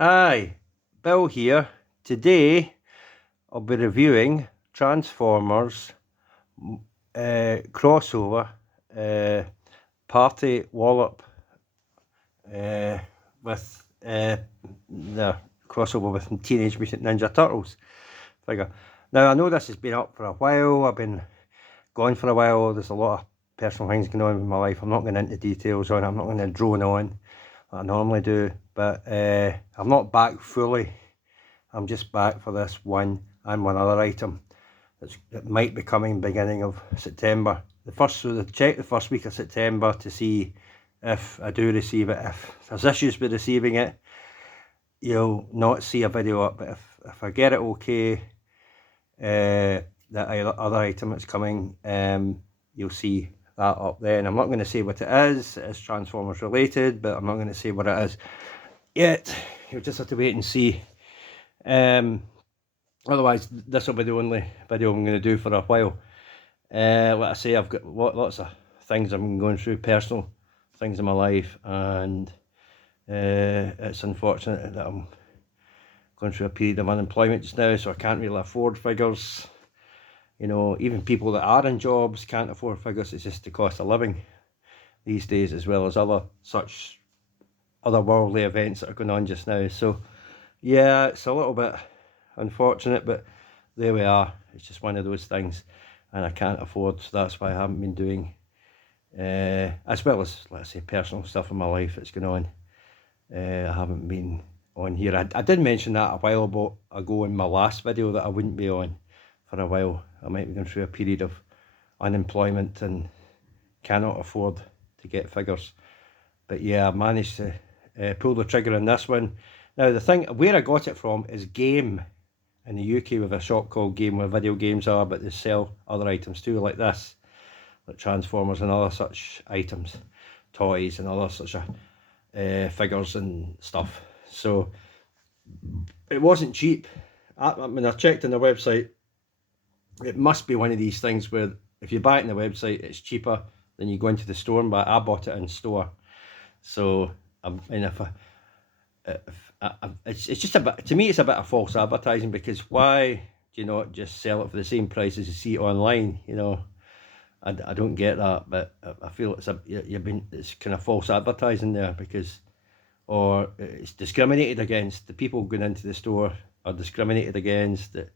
Hi, Bill here. Today I'll be reviewing Transformers crossover Party Wallop with the crossover with Teenage Mutant Ninja Turtles figure. Now I know this has been up for a while. I've been gone for a while. There's a lot of personal things going on in my life. I'm not going into details on it. I'm not going to drone on like I normally do. But I'm not back fully. I'm just back for this one and one other item that might be coming beginning of September. Check the first week of September to see if I do receive it. If there's issues with receiving it, you'll not see a video up. But if I get it okay, that other item that's coming, you'll see that up then. I'm not going to say what it is. It's Transformers related, but I'm not going to say what it is yet. You'll just have to wait and see. Otherwise, this will be the only video I'm going to do for a while. Like I say, I've got lots of things I'm going through, personal things in my life, and it's unfortunate that I'm going through a period of unemployment just now, so I can't really afford figures. You know, even people that are in jobs can't afford figures. It's just the cost of living these days, as well as other worldly events that are going on just now. So yeah, it's a little bit unfortunate, but there we are. It's just one of those things, and I can't afford, so that's why I haven't been doing as well as, let's say, personal stuff in my life that's going on. I haven't been on here. I did mention that a while ago in my last video that I wouldn't be on for a while. I might be going through a period of unemployment and cannot afford to get figures. But yeah, I managed to pull the trigger on this one. Now the thing, where I got it from is Game in the UK. We have a shop called Game where video games are, but they sell other items too, like this, like Transformers and other such items, toys and other such figures and stuff. So it wasn't cheap. I mean, I checked on the website. It must be one of these things where if you buy it on the website, it's cheaper than you go into the store and buy. I bought it in store. So it's just a bit, to me it's a bit of false advertising, because why do you not just sell it for the same price as you see it online? You know, I don't get that, but I feel it's kind of false advertising there, because, or it's discriminated against. The people going into the store are discriminated against, that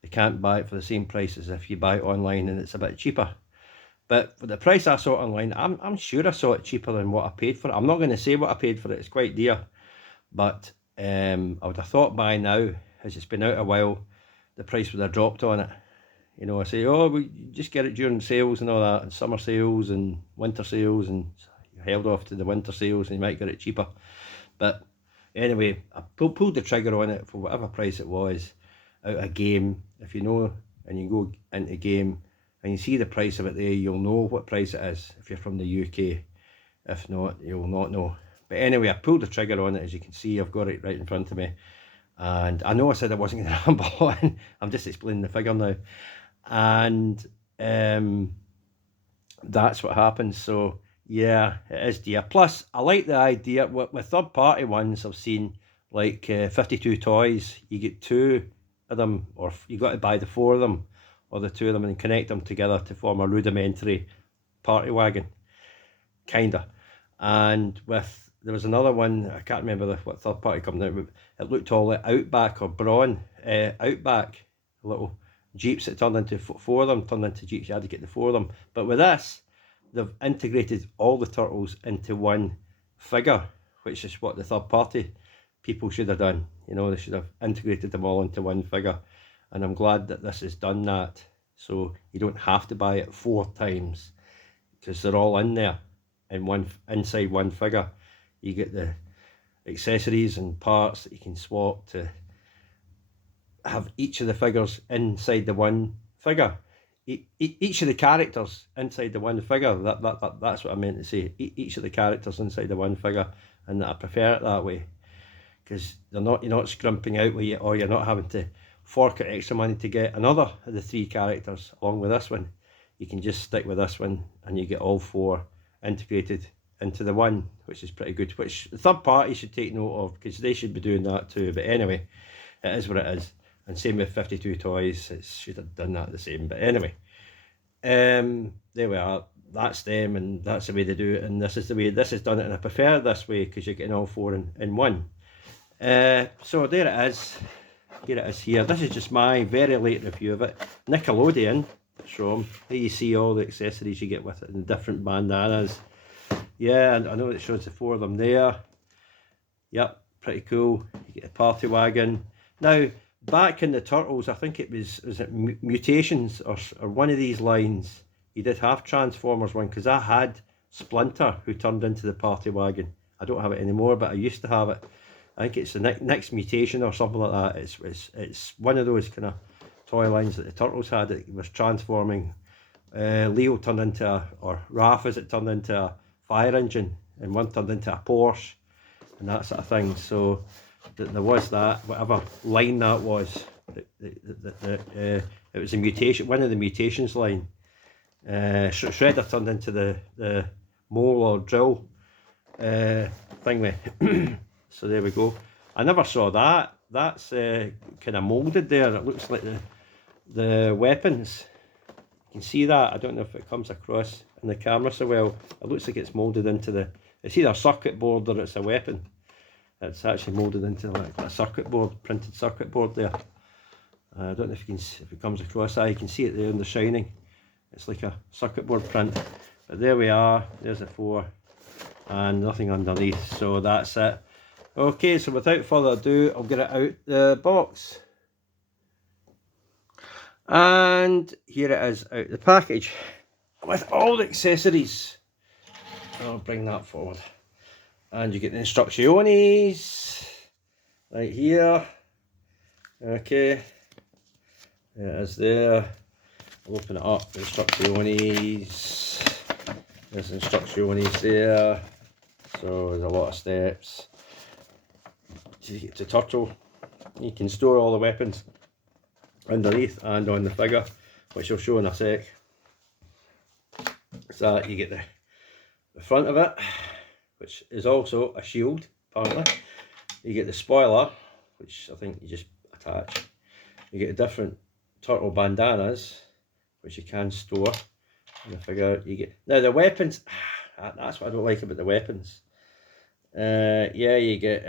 they can't buy it for the same price as if you buy it online and it's a bit cheaper. But for the price I saw it online, I'm sure I saw it cheaper than what I paid for it. I'm not going to say what I paid for it, it's quite dear. But I would have thought by now, as it's been out a while, the price would have dropped on it. You know, I say, oh, we just get it during sales and all that, and summer sales and winter sales, and you held off to the winter sales and you might get it cheaper. But anyway, I pulled the trigger on it for whatever price it was, out of Game. If you know, and you go into Game and you see the price of it there, you'll know what price it is if you're from the UK. If not, you'll not know. But anyway, I pulled the trigger on it. As you can see, I've got it right in front of me. And I know I said I wasn't going to ramble on. I'm just explaining the figure now. And that's what happens. So yeah, it is dear. Plus, I like the idea, with third-party ones I've seen, like 52 toys, you get 2 of them, or you got to buy the 4 of them, or the 2 of them, and connect them together to form a rudimentary party wagon, kinda. And there was another one, I can't remember what third party company out, but it looked all like Outback or Braun, Outback, little Jeeps that turned into 4 of them, turned into Jeeps, you had to get the 4 of them. But with this, they've integrated all the turtles into one figure, which is what the third party people should have done. You know, they should have integrated them all into one figure. And I'm glad that this has done that, so you don't have to buy it 4 times, because they're all in there inside one figure. You get the accessories and parts that you can swap to have each of the figures inside the one figure. Each of the characters inside the one figure. That's what I meant to say. Each of the characters inside the one figure, and I prefer it that way, because you're not scrimping out with you, or you're not having to fork out extra money to get another of the 3 characters along with this one. You can just stick with this one, and you get all 4 integrated into the one, which is pretty good, which the third party should take note of, because they should be doing that too. But anyway, it is what it is. And same with 52 Toys, it should have done that the same. But anyway, there we are. That's them, and that's the way they do it, and this is the way this is done it, and I prefer this way because you're getting all four in one. So there it is. Here it is here. This is just my very late review of it. Nickelodeon from. There you see all the accessories you get with it and different bandanas. Yeah, and I know it shows the four of them there. Yep, pretty cool. You get a party wagon. Now, back in the Turtles, I think it was it Mutations or one of these lines, you did have Transformers one, because I had Splinter, who turned into the party wagon. I don't have it anymore, but I used to have it. I think it's the next Mutation or something like that. It's one of those kind of toy lines that the Turtles had. It was transforming. Leo turned into or Raph as it turned into a fire engine, and one turned into a Porsche, and that sort of thing. So there was that, whatever line that was. It was a mutation, one of the Mutations line. Shredder turned into the mole or drill thingy. So there we go. I never saw that. That's kind of moulded there. It looks like the weapons. You can see that. I don't know if it comes across in the camera so well. It looks like it's moulded into the. It's either a circuit board or it's a weapon. It's actually moulded into like a circuit board, printed circuit board there. I don't know if you can, if it comes across that. You can see it there in the shining. It's like a circuit board print. But there we are. There's the four, and nothing underneath. So that's it. Okay, so without further ado, I'll get it out the box. And here it is out the package with all the accessories. I'll bring that forward. And you get the instructions right here. Okay, there it is there. I'll open it up, instructions. There's instructions there. So there's a lot of steps. To Turtle, you can store all the weapons underneath and on the figure, which I'll show in a sec. So you get the front of it, which is also a shield apparently. You get the spoiler, which I think you just attach. You get different turtle bandanas, which you can store in the figure. You get now the weapons. That's what I don't like about the weapons. Yeah, you get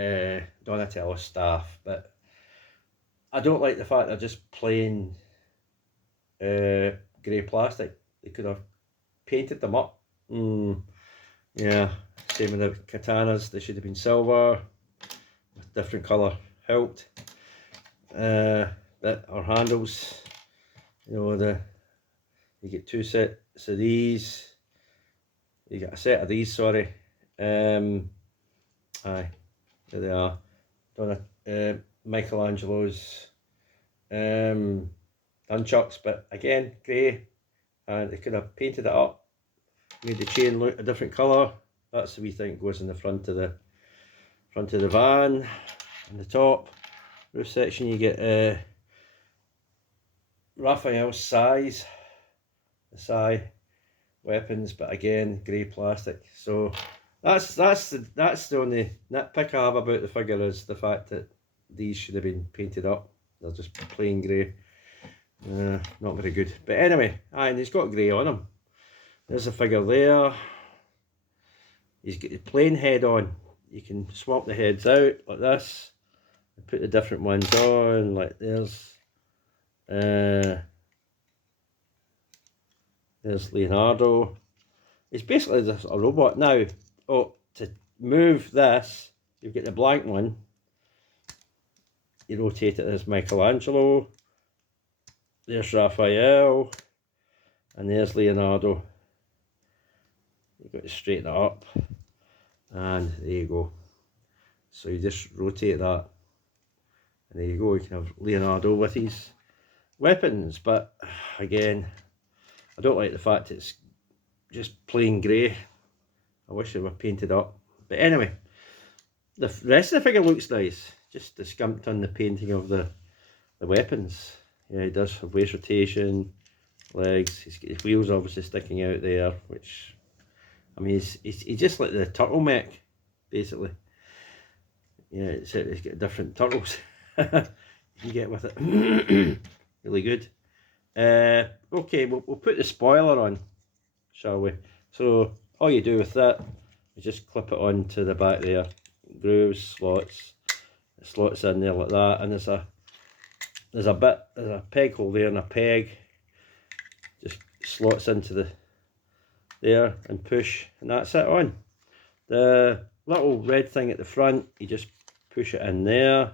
Donatello's staff, but I don't like the fact they're just plain grey plastic. They could have painted them up. Yeah, same with the katanas. They should have been silver with different colour hilt. That or handles. You know, you get two sets of these. You get a set of these. Sorry. Aye, there they are. Michelangelo's nunchucks, but again grey, and they could have painted it up, made the chain look a different colour. That's the wee thing that goes in the front of the van. On the top roof section, you get Raphael's size, the Sai weapons, but again grey plastic. So that's the only nitpick I have about the figure, is the fact that these should have been painted up. They're just plain grey. Not very good. But anyway, and he's got grey on him. There's a figure there. He's got the plain head on. You can swap the heads out like this and put the different ones on. Like there's Leonardo. He's basically just a robot now. Oh, to move this, you've got the blank one. You rotate it, there's Michelangelo. There's Raphael. And there's Leonardo. You've got to straighten it up. And there you go. So you just rotate that. And there you go, you can have Leonardo with his weapons. But again, I don't like the fact it's just plain grey. I wish they were painted up. But anyway, the rest of the figure looks nice. Just the scumped on the painting of the weapons. Yeah, he does have waist rotation, legs. He's got his wheels obviously sticking out there, which I mean, he's just like the turtleneck, basically. Yeah, it's got different turtles you can get with it. Really good. Okay, we'll put the spoiler on, shall we? So all you do with that is just clip it onto the back there. Grooves, slots, it slots in there like that, and there's a peg hole there and a peg. Just slots into there and push, and that's it on. The little red thing at the front, you just push it in there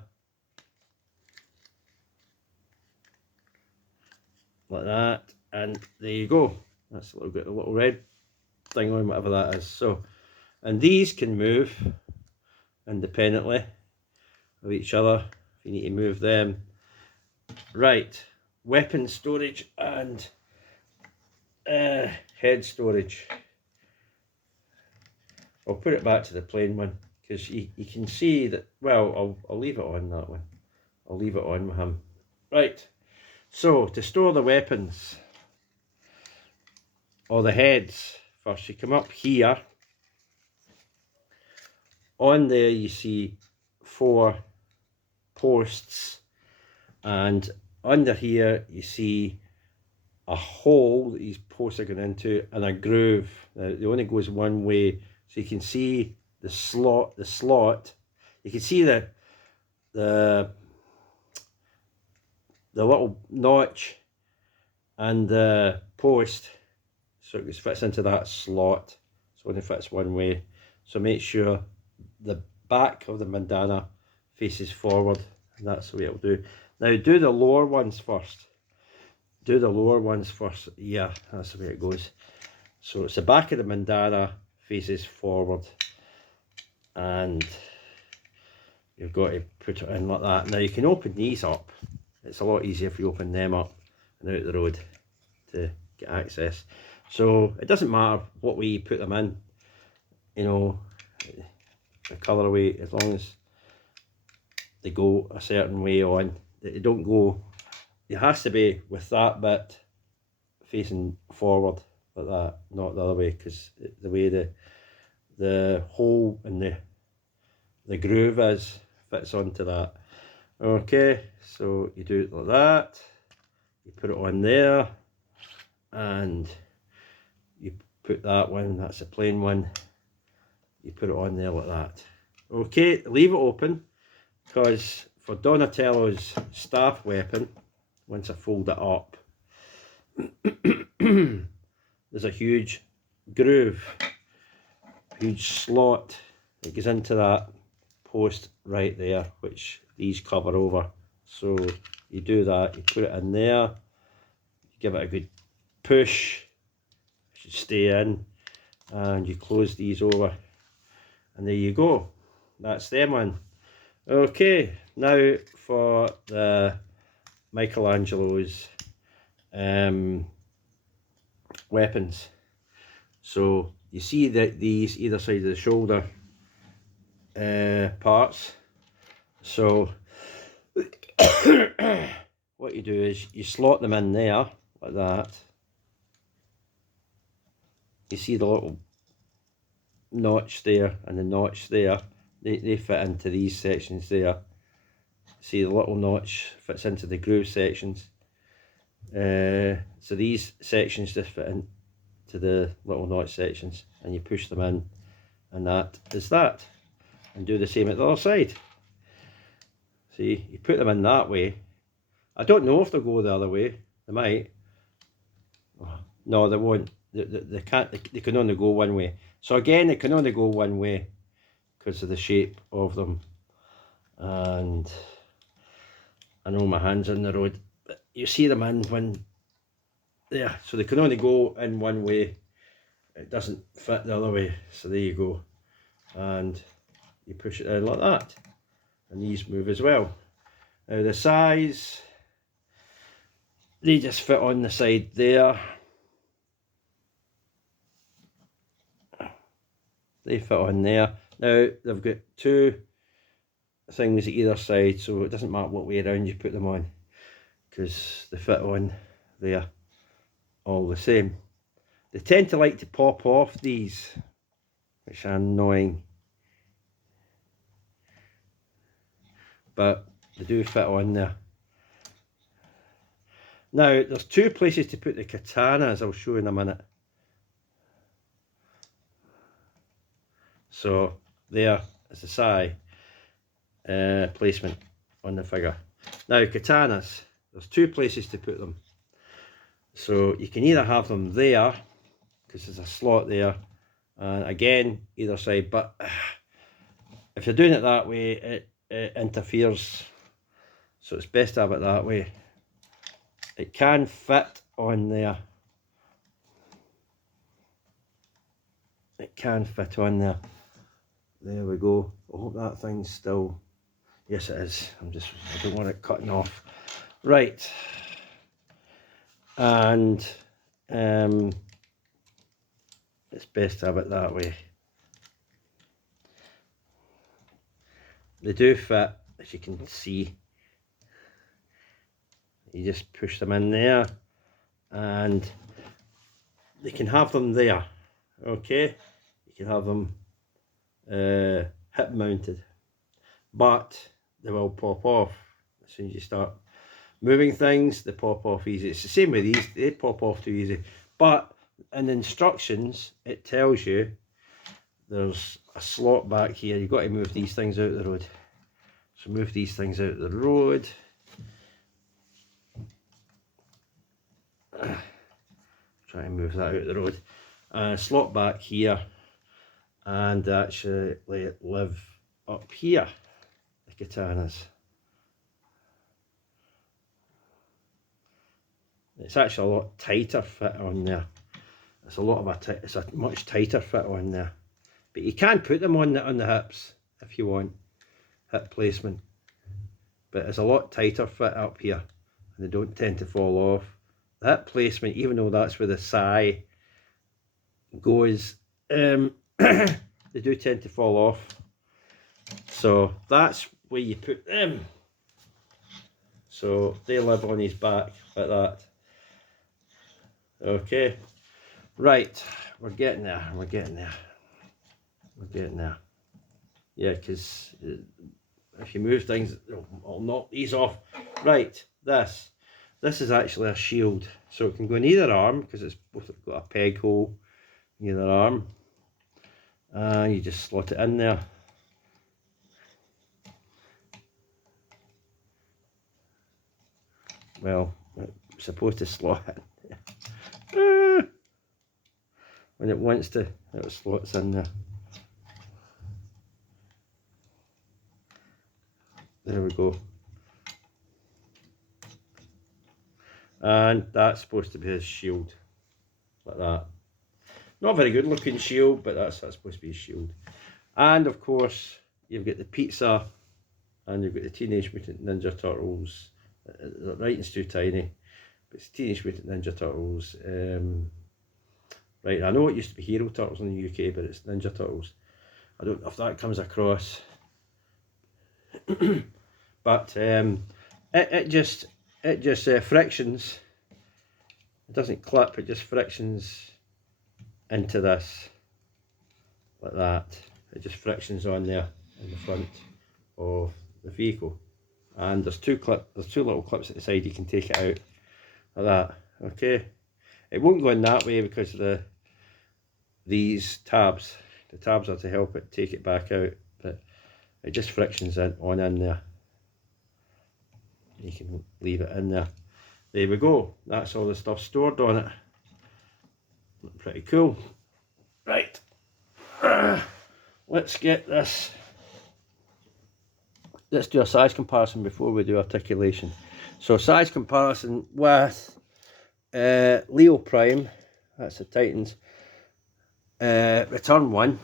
like that, and there you go. That's a little red thing on, whatever that is. So, and these can move independently of each other if you need to move them. Right, weapon storage and head storage. I'll put it back to the plain one because you can see that. Well, I'll leave it on that one. I'll leave it on with him. Right, so to store the weapons or the heads, first you come up here. On there you see 4 posts, and under here you see a hole that these posts are going into and a groove. Now, it only goes one way, so you can see the slot. You can see the little notch and the post, so it fits into that slot. So it only fits one way. So make sure the back of the bandana faces forward, and that's the way it'll do. Now do the lower ones first. Do the lower ones first. Yeah, that's the way it goes. So it's the back of the bandana faces forward, and you've got to put it in like that. Now you can open these up. It's a lot easier if you open them up and out the road to get access. So it doesn't matter what way you put them in, you know, the colourway, as long as they go a certain way on. They don't go, it has to be with that bit facing forward like that, not the other way, because the way the hole and the groove is fits onto that. Okay, so you do it like that, you put it on there, and you put that one, that's a plain one, you put it on there like that. Okay, leave it open, because for Donatello's staff weapon, once I fold it up, there's a huge groove, huge slot that goes into that post right there, which these cover over. So you do that, you put it in there, you give it a good push, it should stay in, and you close these over, and there you go, that's them one. Okay, now for the Michelangelo's weapons. So you see that these either side of the shoulder parts. So what you do is you slot them in there like that. You see the little notch there and the notch there, they fit into these sections there. See, the little notch fits into the groove sections. So these sections just fit into the little notch sections, and you push them in, and that is that. And do the same at the other side. See, you put them in that way. I don't know if they'll go the other way. They might. Oh, no, they won't. They can't. They can only go one way. So again, it can only go one way because of the shape of them. And I know my hand's on the road, but you see them in when there. So they can only go in one way. It doesn't fit the other way. So there you go. And you push it in like that, and these move as well. Now the size, they just fit on the side there. They fit on there. Now they've got 2 things at either side, so it doesn't matter what way around you put them on, because they fit on there all the same. They tend to like to pop off these, which are annoying. But they do fit on there. Now, there's two places to put the katanas, I'll show you in a minute. So, there is the side placement on the figure. Now, katanas, there's two places to put them. So, you can either have them there, because there's a slot there, and again, either side, but if you're doing it that way, it interferes. So, it's best to have it that way. It can fit on there. It can fit on there. There we go. I hope that thing's still... Yes, it is. I don't want it cutting off. Right. And it's best to have it that way. They do fit, as you can see. You just push them in there, and you can have them there. Okay, you can have them hip mounted, but they will pop off as soon as you start moving things. They pop off easy. It's the same with these, they pop off too easy, but in the instructions it tells you there's a slot back here. You've got to move these things out of the road. So move these things out of the road. Try and move that out of the road. Slot back here, and actually live up here, the katanas. It's actually a lot tighter fit on there. It's it's a much tighter fit on there. But you can put them on the hips if you want, hip placement. But it's a lot tighter fit up here, and they don't tend to fall off. The hip placement, even though that's where the thigh goes, they do tend to fall off. So that's where you put them. So they live on his back like that. Okay, right, we're getting there, we're getting there, we're getting there. Yeah, because if you move things, I'll knock these off. Right, this is actually a shield, so it can go in either arm, because it's both got a peg hole in either arm. You just slot it in there. Well, it's supposed to slot it. When it wants to, it slots in there. There we go. And that's supposed to be his shield, like that. Not a very good looking shield, but that's supposed to be his shield. And of course, you've got the pizza, and you've got the Teenage Mutant Ninja Turtles. The writing's too tiny, but it's Teenage Mutant Ninja Turtles. Right, I know it used to be Hero Turtles in the UK, but it's Ninja Turtles. I don't know if that comes across. But it just frictions. It doesn't clip, it just frictions into this like that. It just frictions on there in the front of the vehicle. And there's two little clips at the side. You can take it out like that. Okay, it won't go in that way because of these tabs. The tabs are to help it take it back out, but it just frictions in there. You can leave it in there. There we go. That's all the stuff stored on it. Pretty cool. Right. Let's get this. Let's do a size comparison before we do articulation. So size comparison with Leo Prime. That's the Titans. Return 1.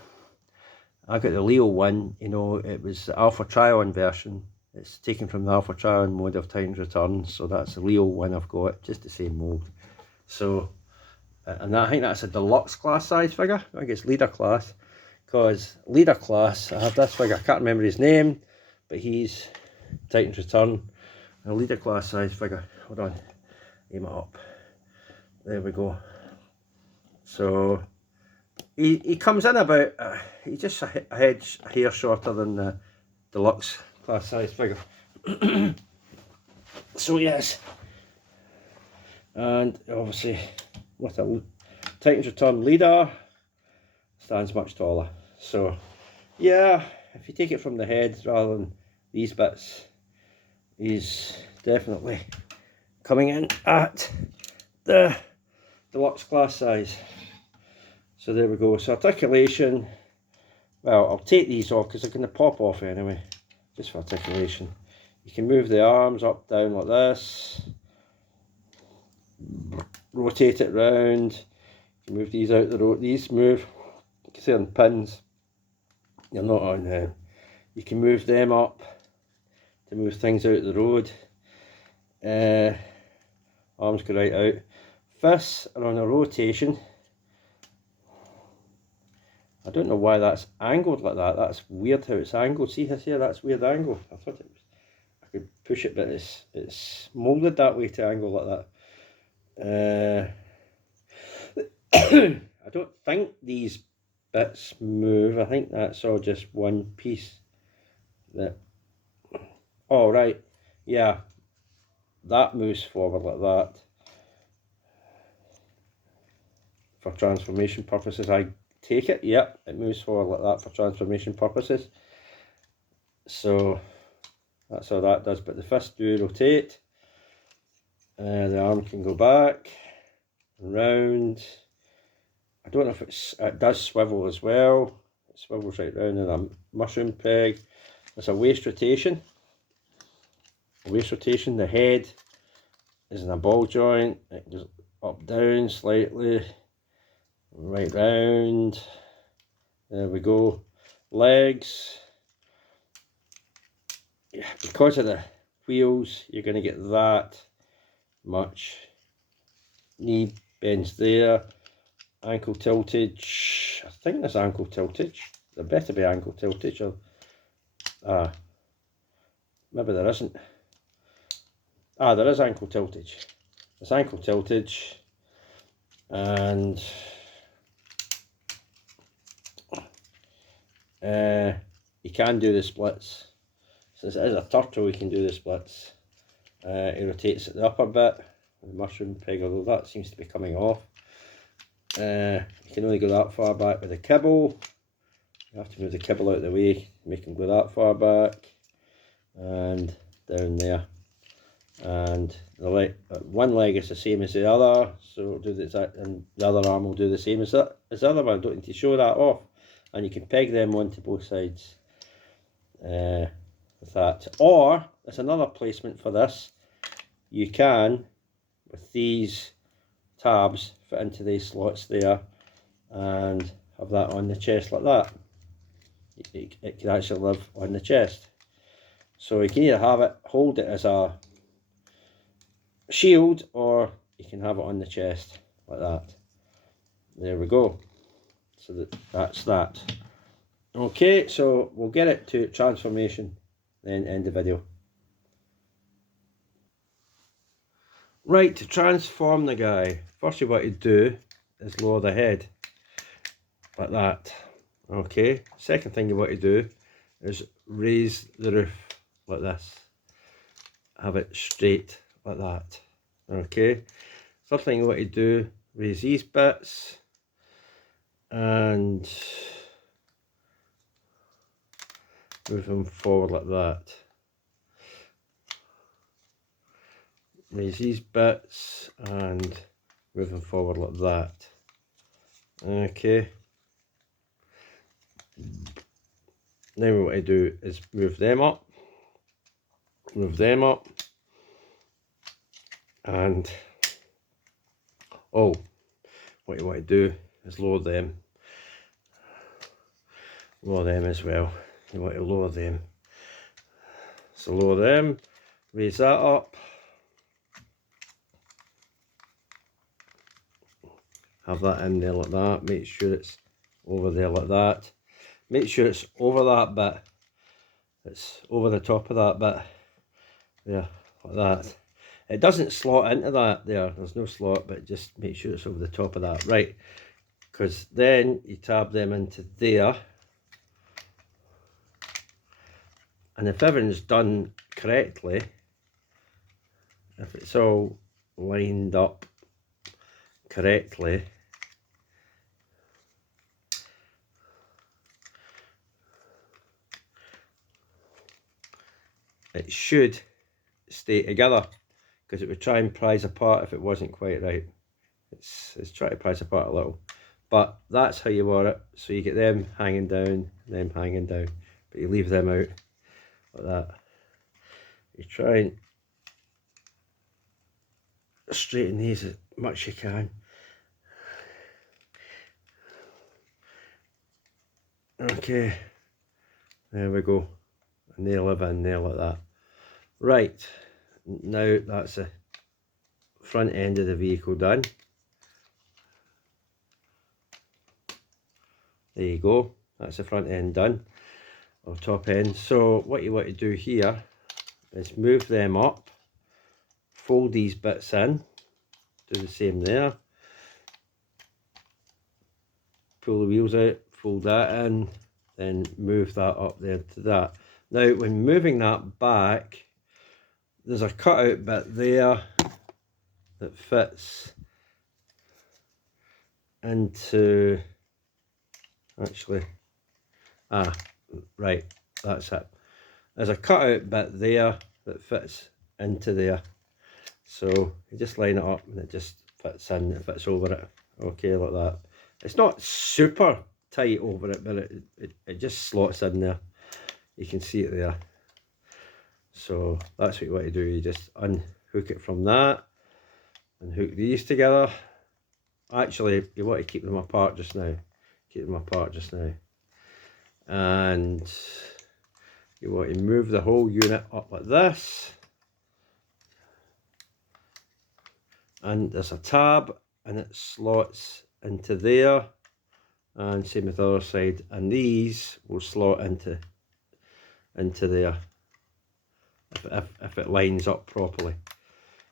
I got the Leo 1. You know, it was the Alpha Trion version. It's taken from the Alpha Trion mode of Titans Return, so that's the Leo 1 I've got, just the same mold. So, and I think that's a deluxe class size figure. I think it's leader class, because leader class, I have this figure, I can't remember his name, but he's Titans Return, a leader class size figure. Hold on, aim it up. There we go. So he comes in about, he's just a hair shorter than the deluxe class size figure. So yes, and obviously with a Titans Return leader, stands much taller. So yeah, if you take it from the head rather than these bits, he's definitely coming in at the deluxe class size. So there we go. So articulation, well, I'll take these off because they're going to pop off anyway, just for articulation. You can move the arms up, down like this, rotate it round, you can move these out the road, these move, you can see on pins, you're not on them. You can move them up to move things out the road. Arms go right out. Fists are on a rotation. I don't know why that's angled like that. That's weird how it's angled. See here, that's weird angle. I thought it was, I could push it, but it's moulded that way to angle like that. I don't think these bits move. I think that's all just one piece. That. Oh right, yeah. That moves forward like that. For transformation purposes, I take it. Yep, it moves forward like that for transformation purposes. So that's how that does. But the fists do rotate. The arm can go back and round. I don't know if it does swivel as well. It swivels right round in a mushroom peg. It's a waist rotation. Waist rotation. The head is in a ball joint. It goes up, down slightly, right round. There we go. Legs. Yeah, because of the wheels, you're going to get that much. Knee bends there. Ankle tiltage. I think there's ankle tiltage. There better be ankle tiltage. Or, maybe there isn't. There is ankle tiltage. There's ankle tiltage. And you can do the splits. Since it is a turtle, you can do the splits. It rotates at the upper bit, the mushroom peg, although that seems to be coming off. You can only go that far back with a kibble. You have to move the kibble out of the way, make them go that far back, and down there. And the one leg is the same as the other, so it'll do the exact, and the other arm will do the same as the other one. Don't need to show that off, and you can peg them onto both sides with that. Or there's another placement for this. You can, with these tabs, fit into these slots there, and have that on the chest like that. It can actually live on the chest. So you can either have it, hold it as a shield, or you can have it on the chest like that. There we go. So that's that. Okay, so we'll get it to transformation, then end the video. Right, to transform the guy, first what you do is lower the head like that. Okay, second thing you want to do is raise the roof like this. Have it straight like that. Okay, third thing you want to do, raise these bits and move them forward like that. Raise these bits and move them forward like that. Okay. Then what I do is move them up, and what you want to do is lower them as well. You want to lower them. So lower them, raise that up, have that in there like that, make sure it's over there like that. Make sure it's over that bit. It's over the top of that bit. There, like that. It doesn't slot into that there. There's no slot, but just make sure it's over the top of that. Right. because then you tab them into there, and if everything's done correctly, if it's all lined up correctly, it should stay together, because it would try and prise apart if it wasn't quite right. It's trying to prise apart a little, but that's how you want it. So you get them hanging down, but you leave them out like that. You try and straighten these as much as you can. Okay, there we go. And they live in there like that. Right, now that's the front end of the vehicle done. There you go, that's the front end done, or top end. So what you want to do here is move them up, fold these bits in, do the same there, pull the wheels out, fold that in, then move that up there to that. Now when moving that back, there's a cutout bit there that fits into, actually, right, that's it. There's a cutout bit there that fits into there. So you just line it up and it just fits in, it fits over it. Okay, like that. It's not super tight over it, but it just slots in there. You can see it there. So that's what you want to do. You just unhook it from that and hook these together. Actually, you want to keep them apart just now. Keep them apart just now. And you want to move the whole unit up like this. And there's a tab and it slots into there. And same with the other side. And these will slot into there. If it lines up properly.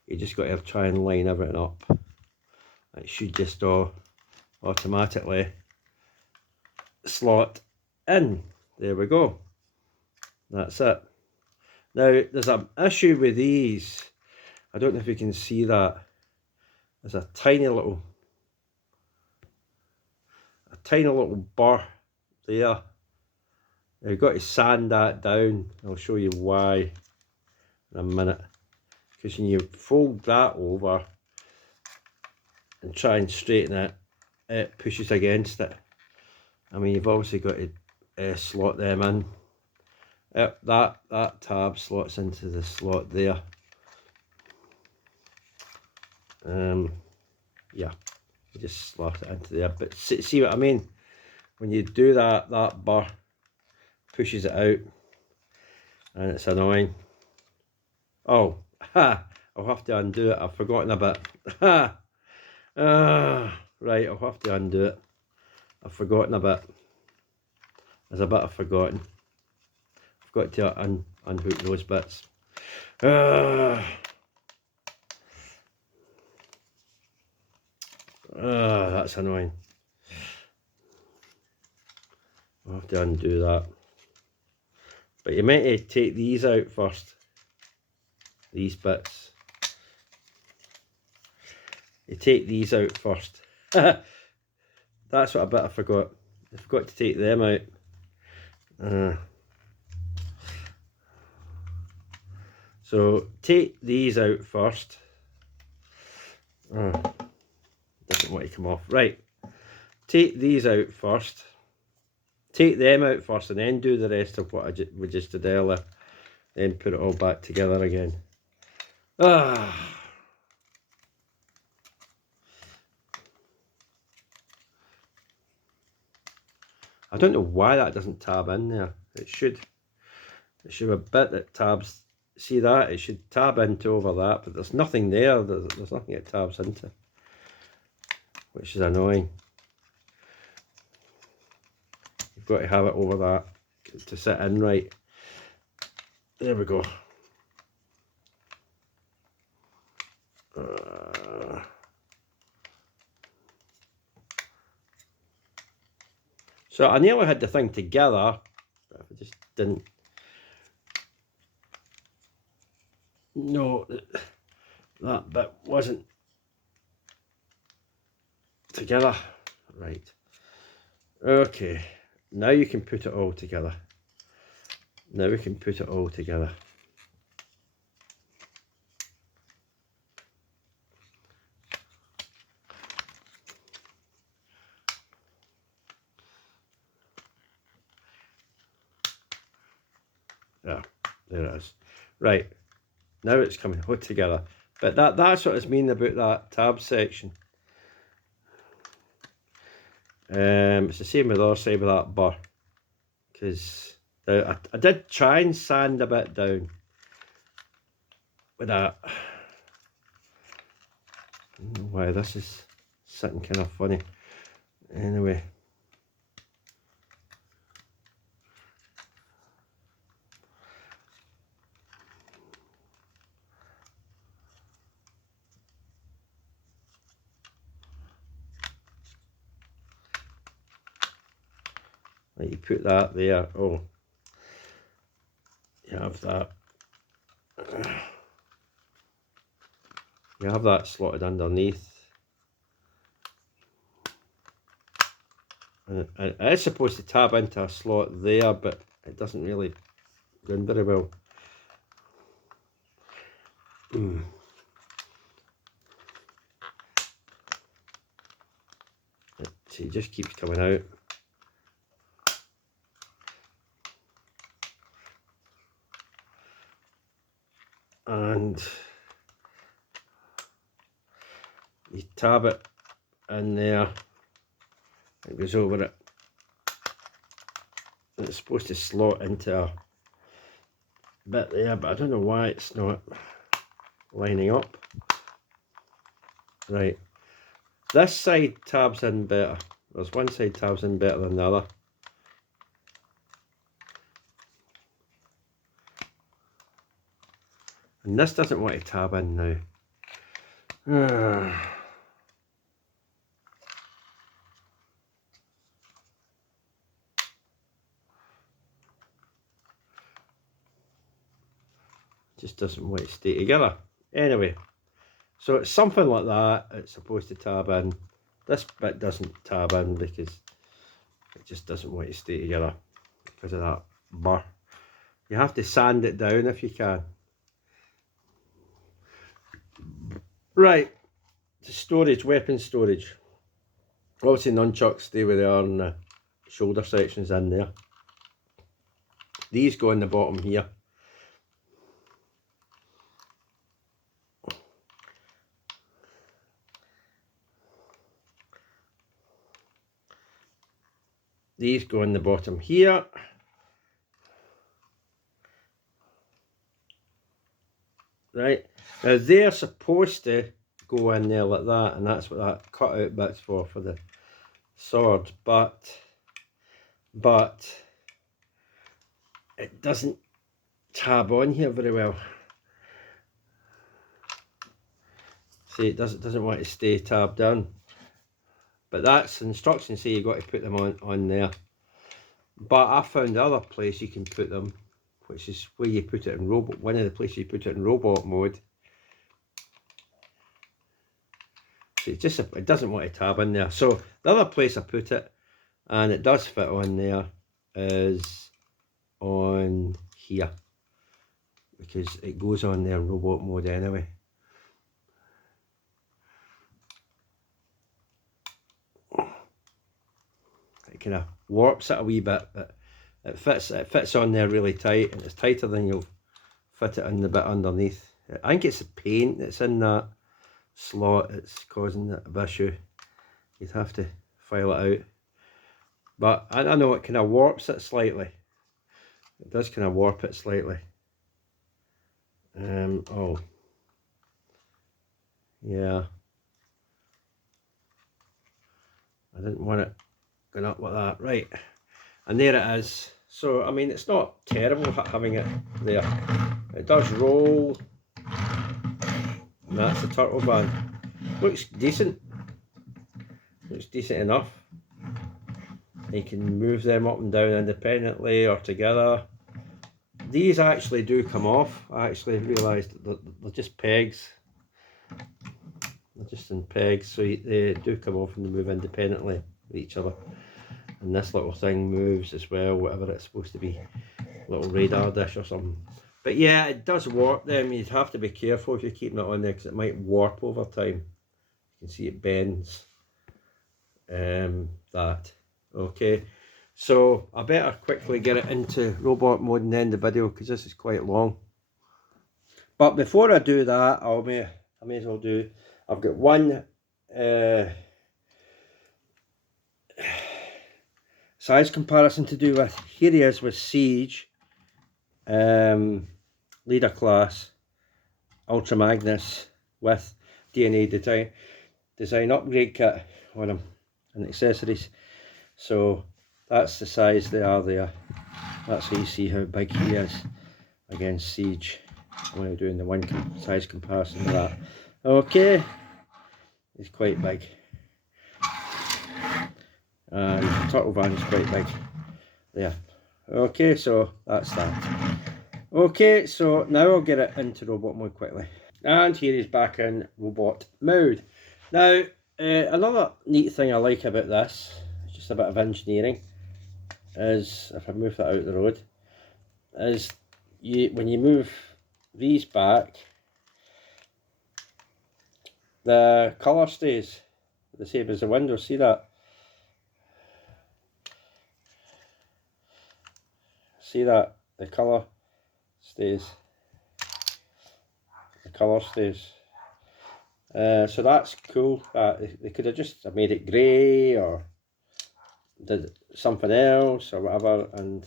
You just got to try and line everything up. It should just automatically slot in. There we go. That's it. Now there's an issue with these. I don't know if you can see that. There's a tiny little bar there. Now you've got to sand that down. I'll show you why in a minute. Because when you fold that over and try and straighten it, it pushes against it. I mean, you've obviously got to slot them in. Yep, that tab slots into the slot there. Yeah, you just slot it into there. But see what I mean? When you do that, that bar pushes it out, and it's annoying. Oh, ha! I'll have to undo it. I've forgotten a bit. Ha! Right, I'll have to undo it. I've forgotten a bit. There's a bit I've forgotten. I've got to unhook those bits. That's annoying. I'll have to undo that. But you meant to take these out first. These bits. You take these out first. That's what a bit I forgot. I forgot to take them out. So take these out first. Doesn't want to come off. Right. Take these out first. Take them out first and then do the rest of what we just did earlier. Then put it all back together again. I don't know why that doesn't tab in there. It should have a bit that tabs. See that? It should tab into over that, but there's nothing there. There's nothing it tabs into, which is annoying. You've got to have it over that to sit in right. There we go. So I nearly had the thing together, but I just didn't. No, that bit wasn't together. Right. Okay. Now you can put it all together. Now we can put it all together. Yeah, there it is. Right. Now it's coming all together. But that's what I mean about that tab section. It's the same with the other side with that bar. Because I did try and sand a bit down with that. I don't know why this is sitting kind of funny. Anyway. Like you put that there, oh, you have that. You have that slotted underneath. And it is supposed to tab into a slot there, but it doesn't really go in very well. See, it just keeps coming out. And you tab it in there, it goes over it. And it's supposed to slot into a bit there, but I don't know why it's not lining up. Right, this side tabs in better. There's one side tabs in better than the other. And this doesn't want to tab in now. Just doesn't want to stay together. Anyway, so it's something like that. It's supposed to tab in. This bit doesn't tab in because it just doesn't want to stay together because of that burr. You have to sand it down if you can. Right, to storage, weapon storage. Obviously nunchucks stay where they are and the shoulder section's in there. These go in the bottom here. These go in the bottom here. Right, now they're supposed to go in there like that, and that's what that cutout bit's for the sword, but it doesn't tab on here very well. See, it doesn't want to stay tabbed down, but that's instructions say you've got to put them on there. But I found the other place you can put them, which is where you put it in robot. One of the places you put it in robot mode. See, it doesn't want to tab in there. So the other place I put it, and it does fit on there, is on here, because it goes on there in robot mode anyway. It kind of warps it a wee bit, but it fits on there really tight, and it's tighter than you'll fit it in the bit underneath. I think it's the paint that's in that slot that's causing that issue. You'd have to file it out, but I know it kind of warps it slightly. It does kind of warp it slightly. Oh yeah, I didn't want it going up like that. Right, and there it is. So I mean, it's not terrible having it there. It does roll, and that's the turtle band. Looks decent. Looks decent enough. You can move them up and down independently or together. These actually do come off. I actually realised that they're just pegs. They're just in pegs, so they do come off and they move independently with each other. And this little thing moves as well, whatever it's supposed to be, little radar dish or something. But yeah, it does warp them. You'd have to be careful if you're keeping it on there because it might warp over time. You can see it bends. That. Okay. So I better quickly get it into robot mode and end the video because this is quite long. But before I do that, I may as well do, I've got one size comparison to do with. Here he is with Siege, leader class, Ultra Magnus with DNA design upgrade kit on him and accessories. So that's the size they are there. That's how you see how big he is against Siege. I'm only doing the one size comparison of that. Okay, he's quite big. And Turtle Van is quite big. There. Okay, so that's that. Okay, so now I'll get it into robot mode quickly. And here he's back in robot mode. Now, another neat thing I like about this, just a bit of engineering, is, if I move that out the road, is when you move these back, the colour stays the same as the window. See that? See that? The colour stays. The colour stays. So that's cool. They could have just made it grey or did something else or whatever, and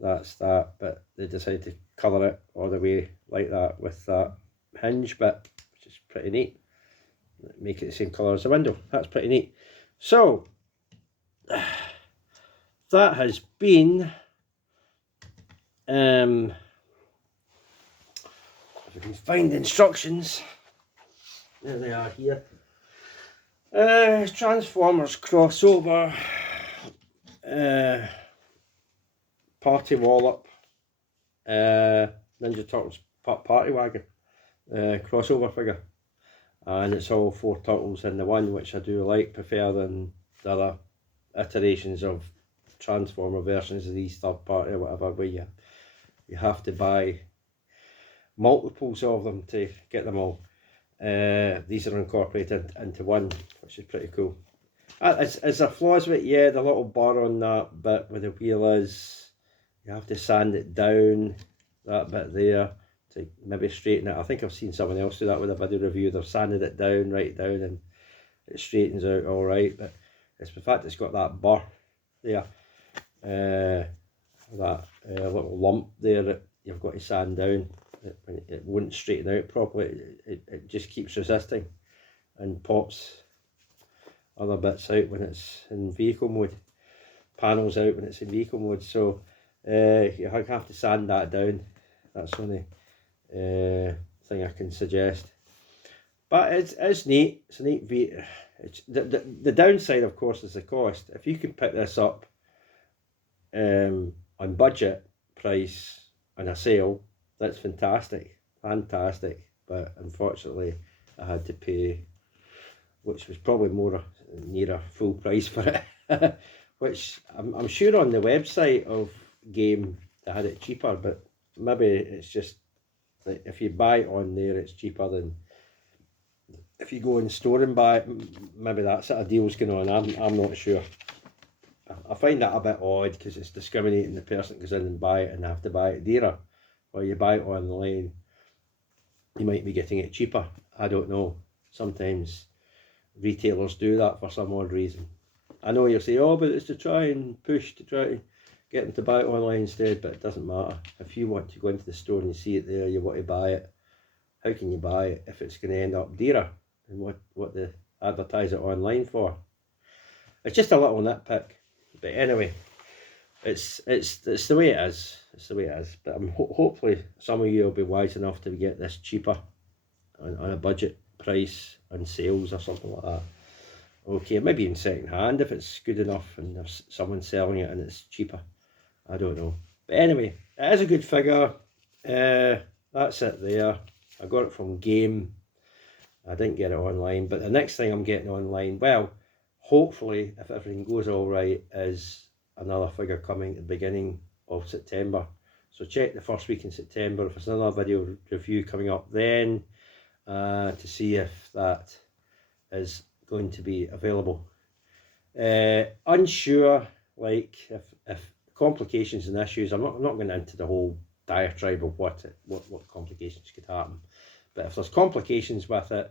that's that. But they decided to colour it all the way like that with that hinge bit, which is pretty neat. Make it the same colour as the window. That's pretty neat. So that has been if we can find the instructions. There they are here. Transformers crossover, party Wallop, Ninja Turtles party wagon, crossover figure, and it's all 4 turtles in the one, which I do like, prefer than the other iterations of Transformer versions of these third party or whatever, where you have to buy multiples of them to get them all. These are incorporated into one, which is pretty cool. Is there flaws with it? Yeah, the little bar on that bit where the wheel is, you have to sand it down, that bit there, to maybe straighten it. I think I've seen someone else do that with a video review. They've sanded it down, right down, and it straightens out all right. But it's the fact it's got that bar there, that little lump there that you've got to sand down. It won't straighten out properly. It just keeps resisting and pops other bits out when it's in vehicle mode, panels out when it's in vehicle mode. So you have to sand that down. That's the only thing I can suggest. But it's neat. It's a neat the downside, of course, is the cost. If you can pick this up on budget price on a sale, that's fantastic. But unfortunately I had to pay, which was probably more near a full price for it, which I'm sure on the website of Game they had it cheaper, but maybe it's just that if you buy it on there it's cheaper than if you go in store and buy it. Maybe that sort of deal's going on. I'm not sure. I find that a bit odd because it's discriminating the person goes in and buy it and they have to buy it dearer. Or you buy it online, you might be getting it cheaper. I don't know. Sometimes retailers do that for some odd reason. I know you'll say, oh, but it's to try and push, to try to get them to buy it online instead, but it doesn't matter. If you want to go into the store and you see it there, you want to buy it, how can you buy it if it's going to end up dearer than what they advertise it online for? It's just a little nitpick. But anyway, it's the way it is. It's the way it is. But hopefully some of you will be wise enough to get this cheaper on a budget price on sales or something like that. Okay, maybe in second hand if it's good enough and there's someone selling it and it's cheaper. I don't know. But anyway, it is a good figure. That's it there. I got it from Game. I didn't get it online, but the next thing I'm getting online, well, hopefully, if everything goes all right, is another figure coming at the beginning of September. So check the first week in September if there's another video review coming up then, to see if that is going to be available. Unsure, like if complications and issues, I'm not going into the whole diatribe of what complications could happen, but if there's complications with it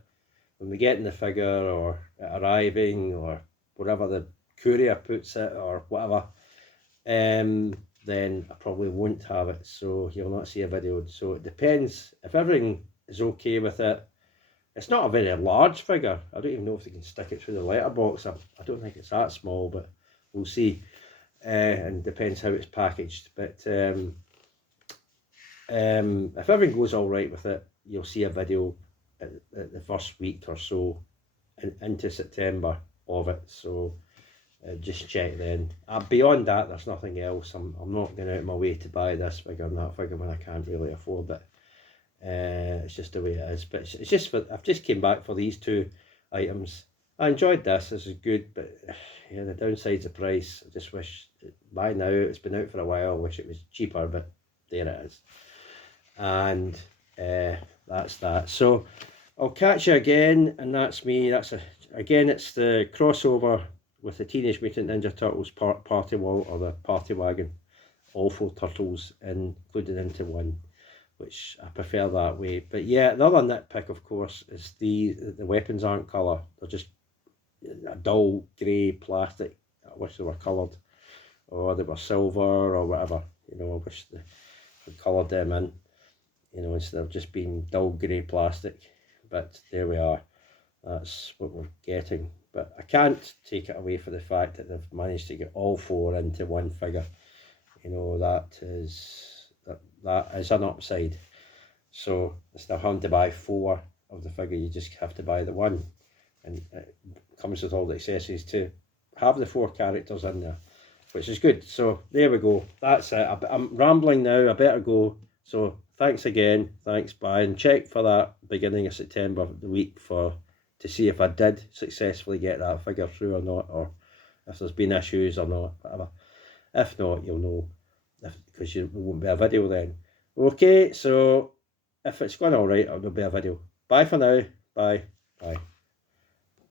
when we get in the figure or it arriving or wherever the courier puts it or whatever, then I probably won't have it, so you'll not see a video. So it depends. If everything is okay with it, it's not a very large figure. I don't even know if they can stick it through the letterbox. I don't think it's that small, but we'll see. And depends how it's packaged. But if everything goes all right with it, you'll see a video at the first week or so into September of it. So just check then. Beyond that, there's nothing else. I'm not going out of my way to buy this figure and that figure when I can't really afford it. It's just the way it is, but it's just for, I've just came back for these two items. I enjoyed this is good, but yeah, the downside's the price. I just wish by now, it's been out for a while, I wish it was cheaper, but there it is. And that's that. So I'll catch you again, and that's me. Again, it's the crossover with the Teenage Mutant Ninja Turtles party wall, or the party wagon, all 4 turtles included into one, which I prefer that way. But yeah, the other nitpick, of course, is the weapons aren't colour. They're just a dull grey plastic. I wish they were coloured, or they were silver, or whatever. You know, I wish they had coloured them in, you know, instead of just being dull grey plastic. But there we are. That's what we're getting. But I can't take it away from the fact that they've managed to get all 4 into one figure. You know, that is an upside. So instead of having to buy 4 of the figure, you just have to buy the one, and it comes with all the accessories to have the 4 characters in there, which is good. So there we go. That's it. I'm rambling now. I better go. So thanks again. Thanks, bye. And check for that beginning of September, the week, to see if I did successfully get that figure through or not, or if there's been issues or not, whatever. If not, you'll know, because there won't be a video then. Okay, so if it's going all right, there'll be a video. Bye for now. Bye. Bye.